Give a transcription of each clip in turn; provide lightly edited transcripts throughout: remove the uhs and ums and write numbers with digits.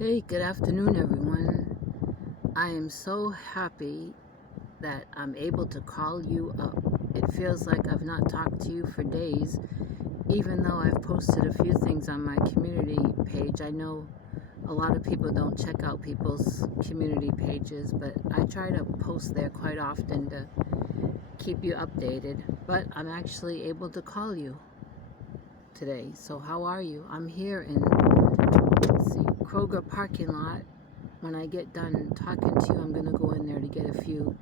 Hey, good afternoon, everyone. I am so happy that I'm able to call you up. It feels like I've not talked to you for days, even though I've posted a few things on my community page. I know a lot of people don't check out people's community pages, but I try to post there quite often to keep you updated. But I'm actually able to call you today. So how are you? I'm here in, let's see, Kroger parking lot. When I get done talking to you, I'm going to go in there to get a few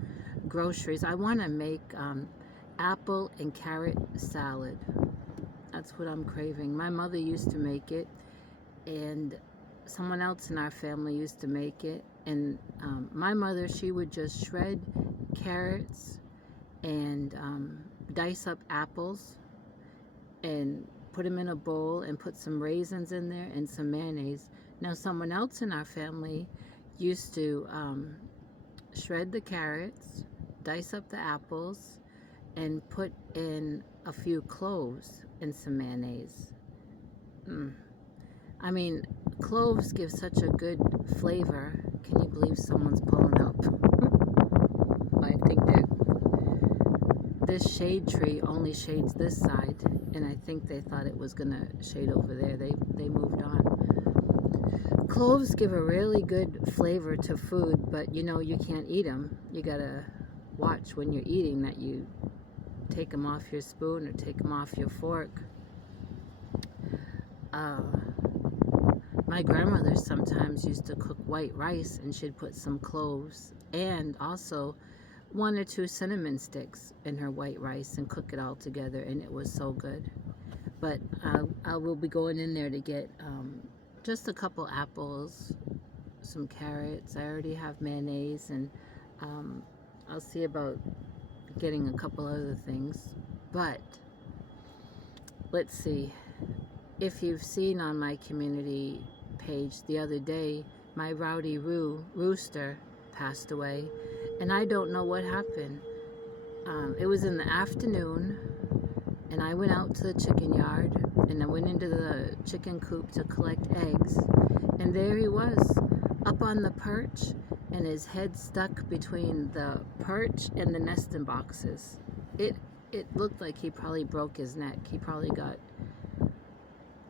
groceries. I want to make apple and carrot salad. That's what I'm craving. My mother used to make it, and someone else in our family used to make it. And my mother, she would just shred carrots and dice up apples and put them in a bowl and put some raisins in there and some mayonnaise. Now, someone else in our family used to shred the carrots, dice up the apples, and put in a few cloves and some mayonnaise. I mean, cloves give such a good flavor. Can you believe someone's pulling up? I think that this shade tree only shades this side, and I think they thought it was gonna shade over there. They moved on. Cloves give a really good flavor to food, but you know you can't eat them. You gotta watch when you're eating that you take them off your spoon or take them off your fork. My grandmother sometimes used to cook white rice, and she'd put some cloves and also one or two cinnamon sticks in her white rice and cook it all together, and it was so good. But I will be going in there to get just a couple apples, some carrots. I already have mayonnaise, and I'll see about getting a couple other things. But let's see. If you've seen on my community page the other day, my rowdy rooster passed away, and I don't know what happened. It was in the afternoon, and I went out to the chicken yard, and I went into the chicken coop to collect eggs, and there he was, up on the perch, and his head stuck between the perch and the nesting boxes. It looked like he probably broke his neck. He probably got,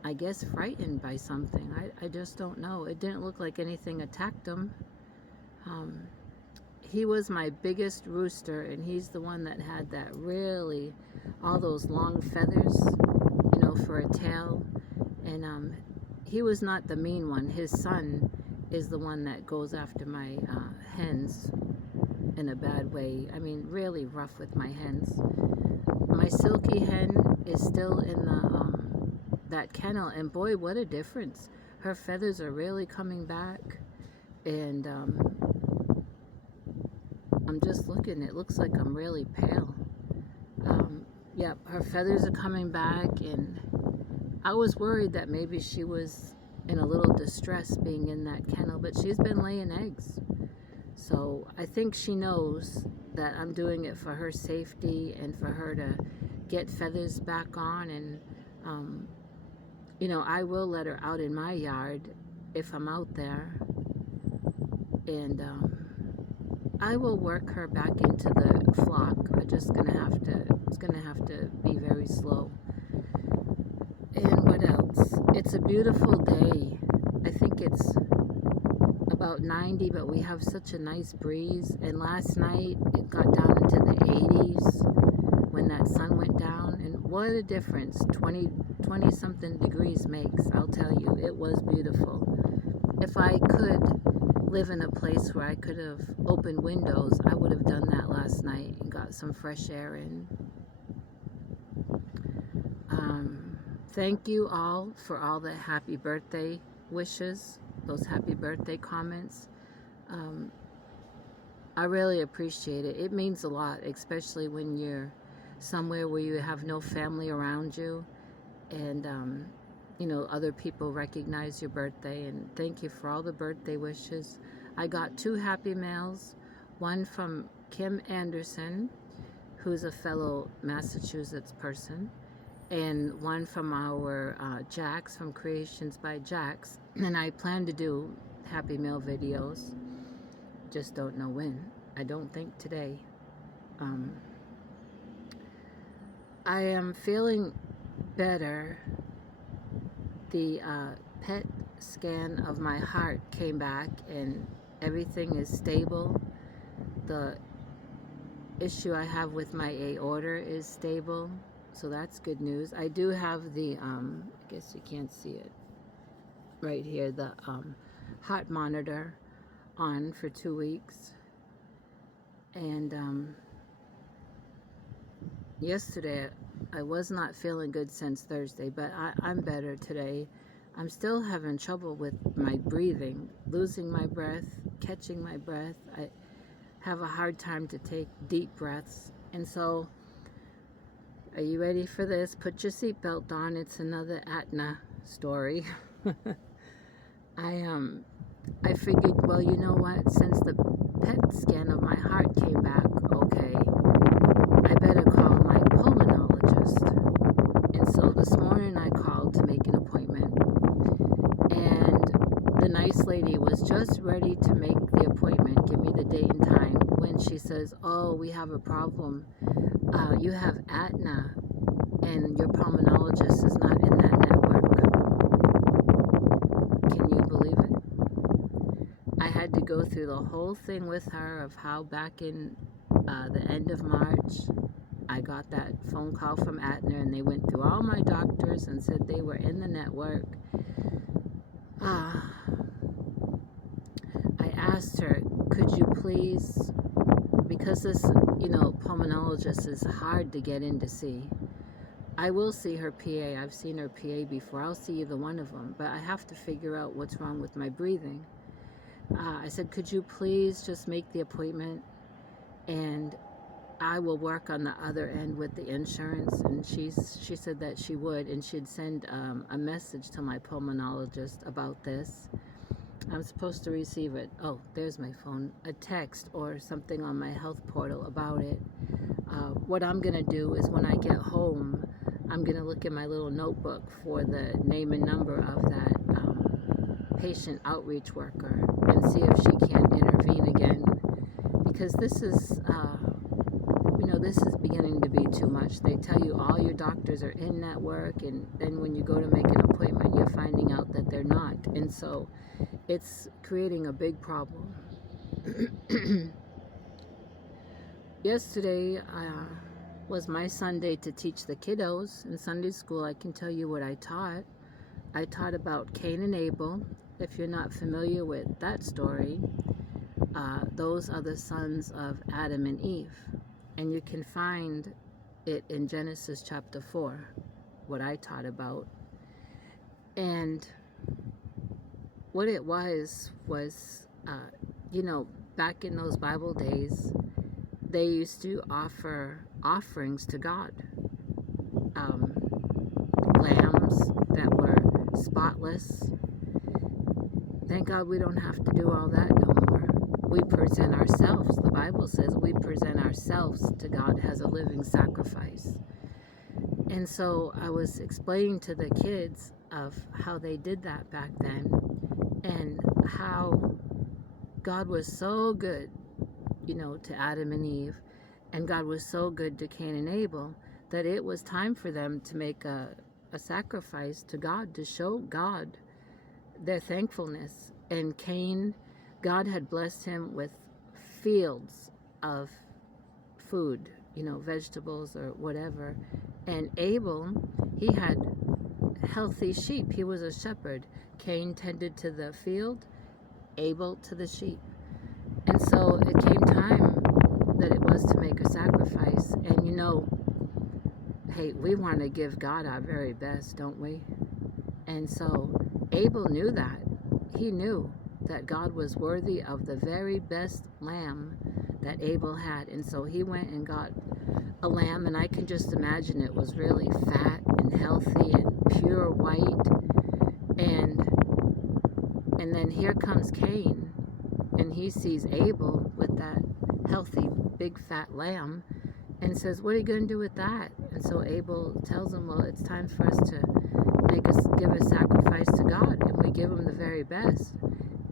I guess, frightened by something. I just don't know. It didn't look like anything attacked him. He was my biggest rooster, and he's the one that had that really, all those long feathers, you know, for a tail. And he was not the mean one. His son is the one that goes after my hens in a bad way. I mean, really rough with my hens. My silky hen is still in the that kennel, and boy, what a difference. Her feathers are really coming back, and I'm just looking, it looks like I'm really pale. Yep, her feathers are coming back, and I was worried that maybe she was in a little distress being in that kennel, but she's been laying eggs. So I think she knows that I'm doing it for her safety and for her to get feathers back on. And you know, I will let her out in my yard if I'm out there, and I will work her back into the flock. It's gonna have to be very slow. And what else? It's a beautiful day. I think it's about 90, but we have such a nice breeze. And last night it got down into the 80s when that sun went down. And what a difference 20 something degrees makes. I'll tell you, it was beautiful. If I could live in a place where I could have opened windows, I would have done that last night and got some fresh air in. Thank you all for all the happy birthday wishes, those happy birthday comments. I really appreciate it. It means a lot, especially when you're somewhere where you have no family around you, and you know, other people recognize your birthday. And thank you for all the birthday wishes. I got 2 happy mails, one from Kim Anderson, who's a fellow Massachusetts person, and one from our Jax from Creations by Jax. And I plan to do Happy Meal videos. Just don't know when. I don't think today. Um, I am feeling better. The PET scan of my heart came back and everything is stable. The issue I have with my aorta is stable, so that's good news. I do have the, I guess you can't see it right here, the heart monitor on for 2 weeks. And yesterday I was not feeling good since Thursday, but I'm better today. I'm still having trouble with my breathing, losing my breath, catching my breath. I have a hard time to take deep breaths. And so, are you ready for this? Put your seatbelt on. It's another Atna story. I figured, well, you know what? Since the PET scan of my heart came back okay, I better call my pulmonologist. And so this morning I called to make an appointment. And the nice lady was just ready to make the appointment, give me the date and time, when she says, oh, we have a problem. You have Aetna, and your pulmonologist is not in that network. Can you believe it? I had to go through the whole thing with her of how back in the end of March, I got that phone call from Aetna, and they went through all my doctors and said they were in the network. I asked her, could you please, because this, pulmonologist is hard to get in to see. I will see her PA. I've seen her PA before. I'll see either one of them, but I have to figure out what's wrong with my breathing. I said, could you please just make the appointment, and I will work on the other end with the insurance. And she said that she would, and she'd send a message to my pulmonologist about this. I'm supposed to receive it. Oh, there's my phone. A text or something on my health portal about it. What I'm going to do is when I get home, I'm going to look in my little notebook for the name and number of that patient outreach worker and see if she can't intervene again. Because this is, this is beginning to be too much. They tell you all your doctors are in network, and then when you go to make an appointment, you're finding out that they're not. And so it's creating a big problem. Yesterday was my Sunday to teach the kiddos. In Sunday school, I can tell you what I taught. I taught about Cain and Abel. If you're not familiar with that story, those are the sons of Adam and Eve. And you can find it in Genesis chapter 4, what I taught about. And what it was, back in those Bible days, they used to offer offerings to God. Lambs that were spotless. Thank God we don't have to do all that no more. We present ourselves. The Bible says we present ourselves to God as a living sacrifice. And so I was explaining to the kids of how they did that back then, and how God was so good, to Adam and Eve, and God was so good to Cain and Abel, that it was time for them to make a sacrifice to God, to show God their thankfulness. And Cain, God had blessed him with fields of food, vegetables or whatever. And Abel, he had healthy sheep. He was a shepherd. Cain tended to the field, Abel to the sheep. And so it came time that it was to make a sacrifice. And hey, we want to give God our very best, don't we? And so Abel knew that. He knew that God was worthy of the very best lamb that Abel had. And so he went and got a lamb, and I can just imagine it was really fat and healthy and pure white. And then here comes Cain, and he sees Abel with that healthy big fat lamb and says, what are you going to do with that? And so Abel tells him, well, it's time for us to give a sacrifice to God, and we give him the very best.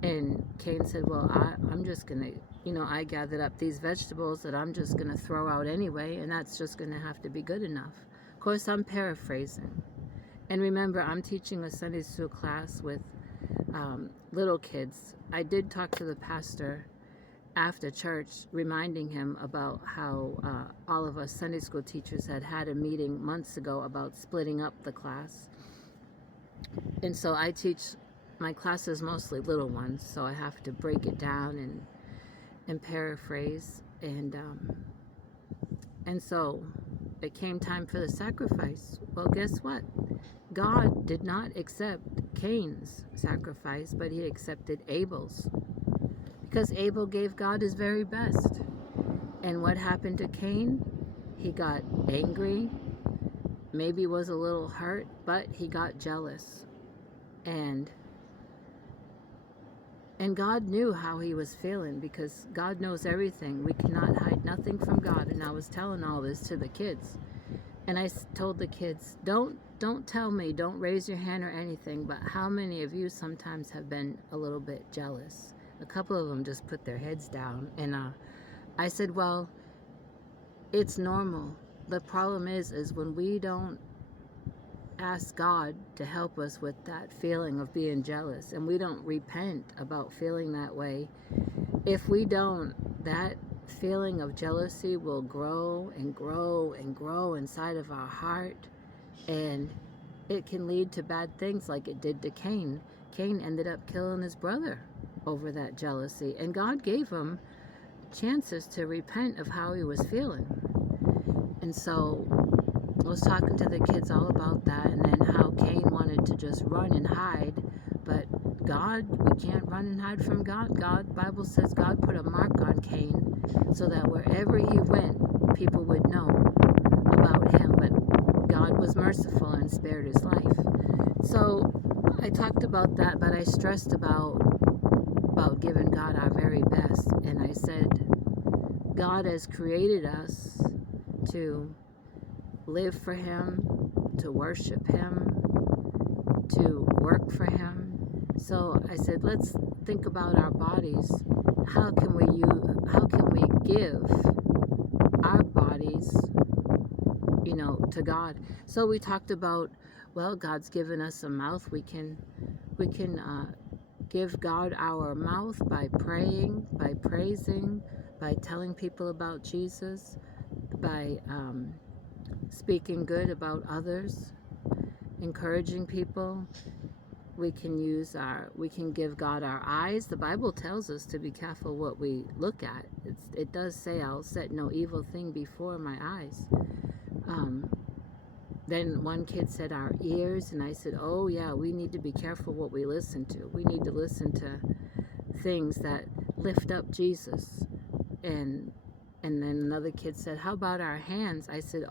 And Cain said, well, I'm just going to, I gathered up these vegetables that I'm just going to throw out anyway, and that's just going to have to be good enough. Of course, I'm paraphrasing. And remember, I'm teaching a Sunday school class with little kids. I did talk to the pastor after church, reminding him about how all of us Sunday school teachers had a meeting months ago about splitting up the class. And so I teach, my class is mostly little ones, so I have to break it down and paraphrase. And so it came time for the sacrifice. Well, guess what? God did not accept Cain's sacrifice, but he accepted Abel's. Because Abel gave God his very best. And what happened to Cain? He got angry, maybe was a little hurt, but he got jealous. And God knew how he was feeling, because God knows everything. We cannot hide nothing from God. And I was telling all this to the kids. And I told the kids, don't tell me, don't raise your hand or anything, but how many of you sometimes have been a little bit jealous? A couple of them just put their heads down. And I said, well, it's normal. The problem is when we don't ask God to help us with that feeling of being jealous, and we don't repent about feeling that way, if we don't, that feeling of jealousy will grow and grow and grow inside of our heart, and it can lead to bad things like it did to Cain. Cain ended up killing his brother over that jealousy, and God gave him chances to repent of how he was feeling. And so I was talking to the kids all about that, and then how Cain wanted to just run and hide, but God, we can't run and hide from God. Bible says God put a mark on Cain so that wherever he went, people would know about him, but God was merciful and spared his life. So I talked about that, but I stressed about giving God our very best, and I said, God has created us to live for him, to worship him, to work for him. So I said, let's think about our bodies. How can we give our bodies, to God? So we talked about, well, God's given us a mouth. We can give God our mouth by praying, by praising, by telling people about Jesus, by speaking good about others, encouraging people. We can give God our eyes. The Bible tells us to be careful what we look at. It does say, I'll set no evil thing before my eyes. Then one kid said our ears, and I said, oh yeah, we need to be careful what we listen to. We need to listen to things that lift up Jesus. And then another kid said, how about our hands? I said,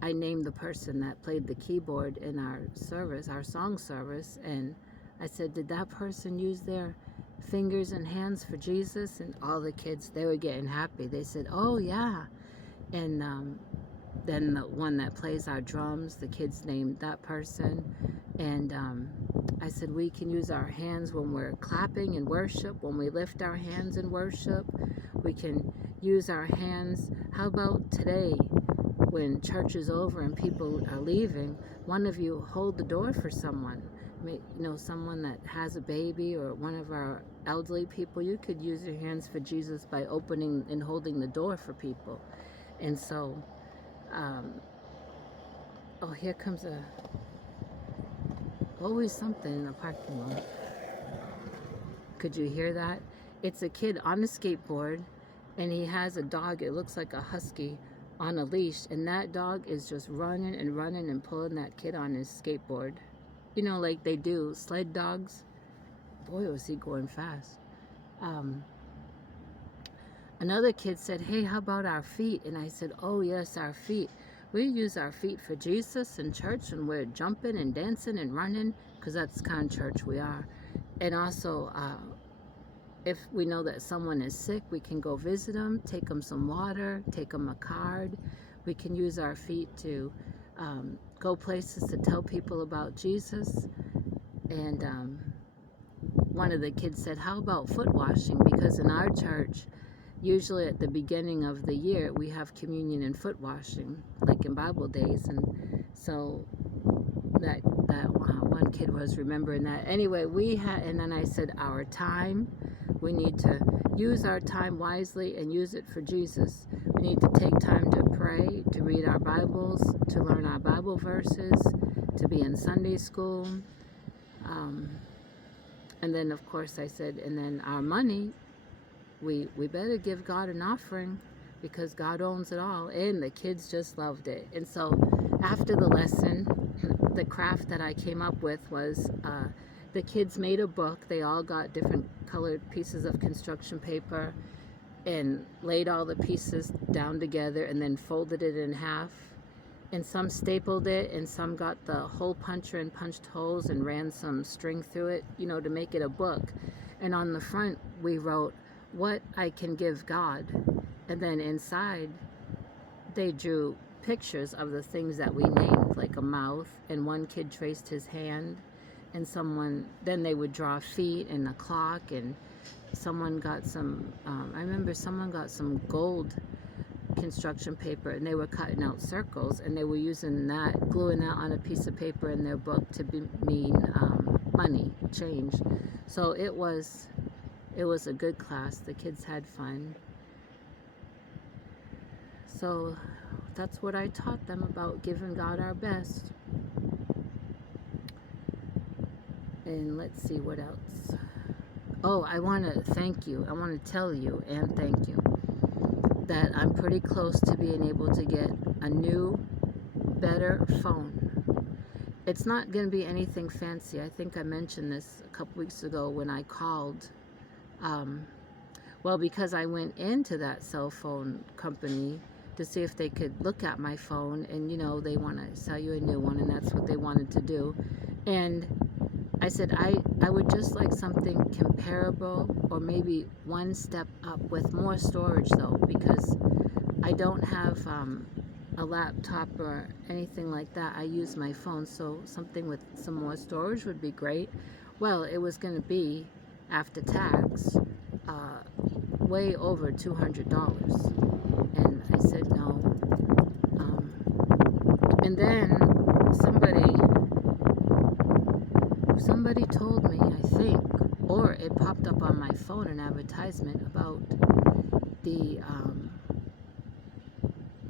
I named the person that played the keyboard in our service, our song service, and I said, did that person use their fingers and hands for Jesus? And all the kids, they were getting happy. They said, oh yeah. And then the one that plays our drums, the kids named that person. And I said, we can use our hands when we're clapping in worship, when we lift our hands in worship. We can use our hands. How about today, when church is over and people are leaving, one of you hold the door for someone. Someone that has a baby, or one of our elderly people. You could use your hands for Jesus by opening and holding the door for people. And so, here comes always something in the parking lot. Could you hear that? It's a kid on a skateboard, and he has a dog. It looks like a husky on a leash, and that dog is just running and running and pulling that kid on his skateboard. Like they do sled dogs. Boy, was he going fast. Another kid said, hey, how about our feet? And I said, oh yes, our feet. We use our feet for Jesus in church, and we're jumping and dancing and running, because that's the kind of church we are. And also, if we know that someone is sick, we can go visit them, take them some water, take them a card. We can use our feet to go places to tell people about Jesus. And one of the kids said, how about foot washing? Because in our church, usually at the beginning of the year, we have communion and foot washing, like in Bible days. And so that one kid was remembering that. Anyway, we had, and then I said, our time, we need to use our time wisely and use it for Jesus. We need to take time to pray, to read our Bibles, to learn our Bible verses, to be in Sunday school. And then, of course, I said, and then our money, we better give God an offering because God owns it all. And the kids just loved it. And so after the lesson, the craft that I came up with was the kids made a book. They all got different colored pieces of construction paper and laid all the pieces down together and then folded it in half. And some stapled it, and some got the hole puncher and punched holes and ran some string through it, to make it a book. And on the front, we wrote, what I can give God. And then inside, they drew pictures of the things that we named, like a mouth, and one kid traced his hand, and then they would draw feet and a clock, and someone got some, I remember someone got some gold construction paper, and they were cutting out circles, and they were using that, gluing that on a piece of paper in their book to mean money, change. So it was a good class. The kids had fun. So that's what I taught them about giving God our best. And let's see what else. Oh, I want to thank you. I want to tell you and thank you that I'm pretty close to being able to get a new, better phone. It's not going to be anything fancy. I think I mentioned this a couple weeks ago when I called. Well, because I went into that cell phone company to see if they could look at my phone, and they want to sell you a new one, and that's what they wanted to do. And I said, I would just like something comparable, or maybe one step up with more storage though, because I don't have a laptop or anything like that. I use my phone, so something with some more storage would be great. Well, it was going to be, after tax, way over $200. And I said no. And then somebody told me, I think, or it popped up on my phone, an advertisement about the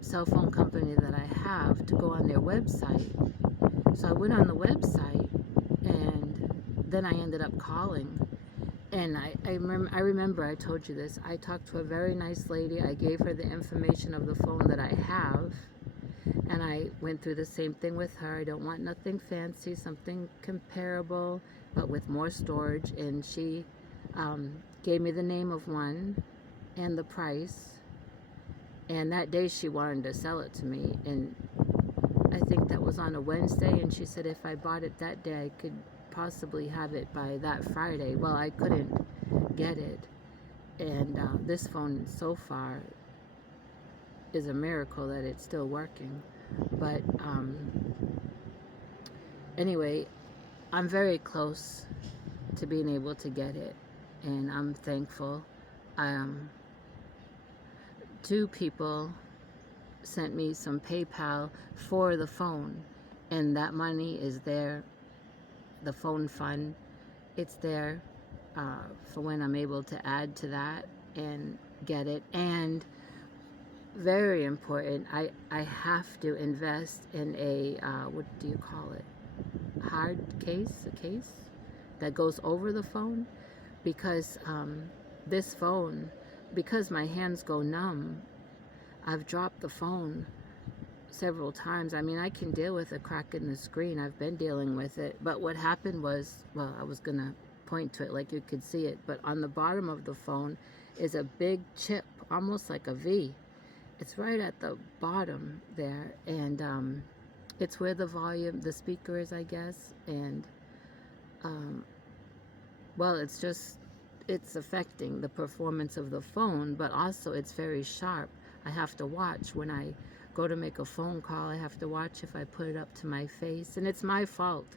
cell phone company that I have, to go on their website. So I went on the website, and then I ended up calling. And I remember I told you this. I talked to a very nice lady. I gave her the information of the phone that I have, and I went through the same thing with her. I don't want nothing fancy, something comparable, but with more storage. And she gave me the name of one and the price. And that day she wanted to sell it to me. And I think that was on a Wednesday. And she said if I bought it that day, I could possibly have it by that Friday. Well, I couldn't get it. And this phone so far is a miracle that it's still working. But anyway, I'm very close to being able to get it, and I'm thankful. 2 people sent me some PayPal for the phone, and that money is there. The phone fund, it's there for when I'm able to add to that and get it. And very important, I have to invest in a what do you call it, hard case, a case that goes over the phone, because this phone, because my hands go numb, I've dropped the phone several times. I mean, I can deal with a crack in the screen. I've been dealing with it. But what happened was, well, I was going to point to it like you could see it, but on the bottom of the phone is a big chip, almost like a V. It's right at the bottom there, and it's where the volume, the speaker is, I guess. And well, it's affecting the performance of the phone, but also it's very sharp. I have to watch when I go to make a phone call. I have to watch if I put it up to my face, and it's my fault.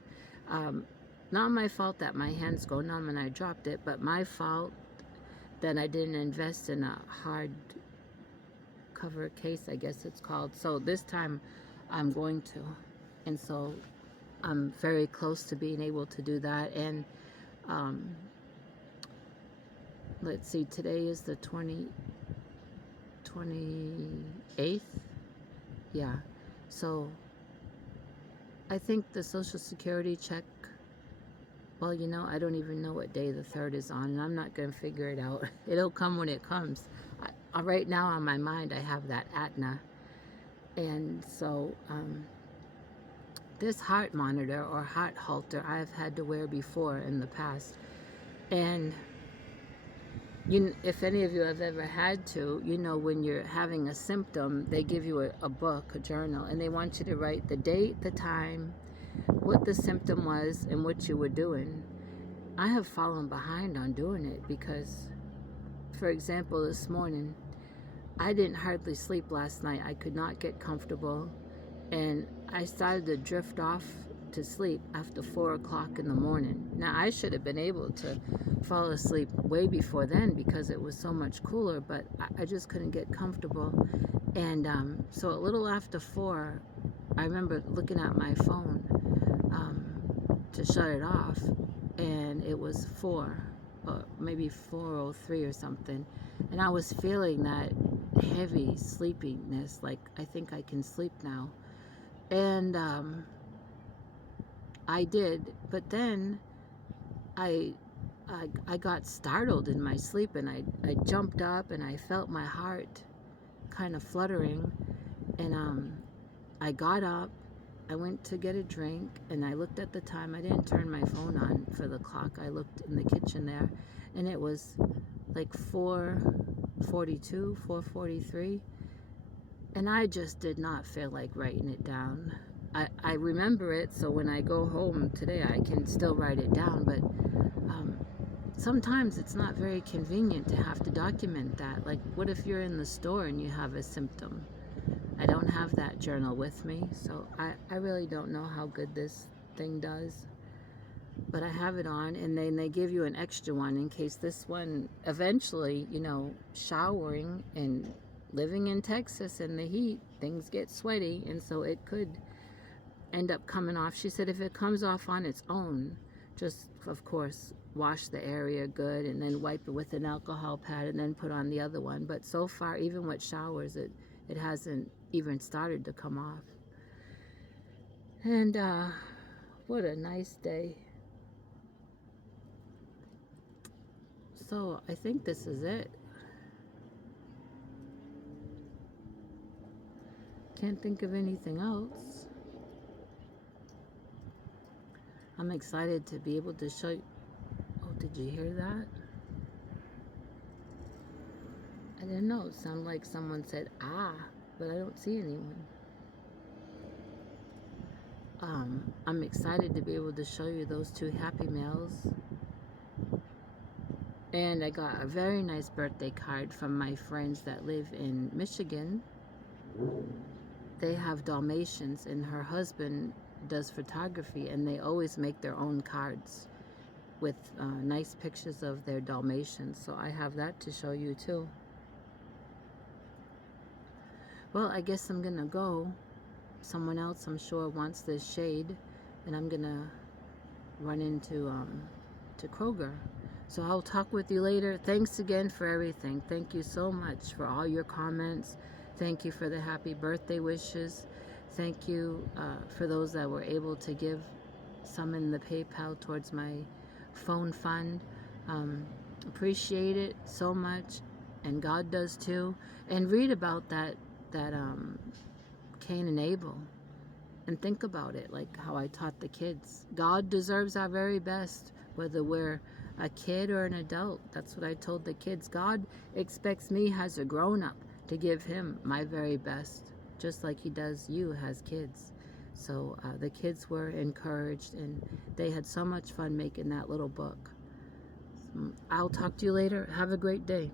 Not my fault that my hands go numb and I dropped it, but my fault that I didn't invest in a hard cover case, I guess it's called. So this time I'm going to. And so I'm very close to being able to do that. And um, let's see, today is the 28th. Yeah. So I think the Social Security check, well, you know, I don't even know what day the 3rd is on, and I'm not going to figure it out. It'll come when it comes. Right now on my mind, I have that Aetna. And so this heart monitor or heart halter I've had to wear before in the past. And if any of you have ever had to, you know, when you're having a symptom, they give you a book, a journal, and they want you to write the date, the time, what the symptom was, and what you were doing. I have fallen behind on doing it because, for example, this morning, I didn't hardly sleep last night. I could not get comfortable, and I started to drift off to sleep after 4 o'clock in the morning. Now, I should have been able to fall asleep way before then because it was so much cooler, but I just couldn't get comfortable. And so a little after 4, I remember looking at my phone to shut it off, and it was 4, maybe 4:03 or something, and I was feeling that heavy sleepiness, like I think I can sleep now. And I did, but then I got startled in my sleep, and I jumped up and I felt my heart kind of fluttering, and I got up, I went to get a drink, and I looked at the time. I didn't turn my phone on for the clock. I looked in the kitchen there, and it was like 4:42, 4:43, and I just did not feel like writing it down. I remember it, so when I go home today, I can still write it down, but sometimes it's not very convenient to have to document that. Like, what if you're in the store and you have a symptom? I don't have that journal with me, so I really don't know how good this thing does. But I have it on, and then they give you an extra one in case this one eventually, you know, showering and living in Texas in the heat, things get sweaty, and so it could end up coming off. She said if it comes off on its own, just, of course, wash the area good and then wipe it with an alcohol pad and then put on the other one. But so far, even with showers, it hasn't even started to come off. And what a nice day. So I think this is it. Can't think of anything else. I'm excited to be able to show you. Oh, did you hear that? I didn't know. It sounded like someone said, ah, but I don't see anyone. I'm excited to be able to show you those 2 happy mails. And I got a very nice birthday card from my friends that live in Michigan. They have Dalmatians, and her husband does photography, and they always make their own cards with nice pictures of their Dalmatians. So I have that to show you too. Well, I guess I'm gonna go. Someone else, I'm sure, wants this shade, and I'm gonna run into to Kroger. So I'll talk with you later. Thanks again for everything. Thank you so much for all your comments. Thank you for the happy birthday wishes. Thank you for those that were able to give some in the PayPal towards my phone fund. Appreciate it so much, and God does too. And read about that Cain and Abel, and think about it, like how I taught the kids. God deserves our very best, whether we're a kid or an adult. That's what I told the kids. God expects me as a grown-up to give him my very best, just like he does you as kids. So the kids were encouraged, and they had so much fun making that little book. I'll talk to you later. Have a great day.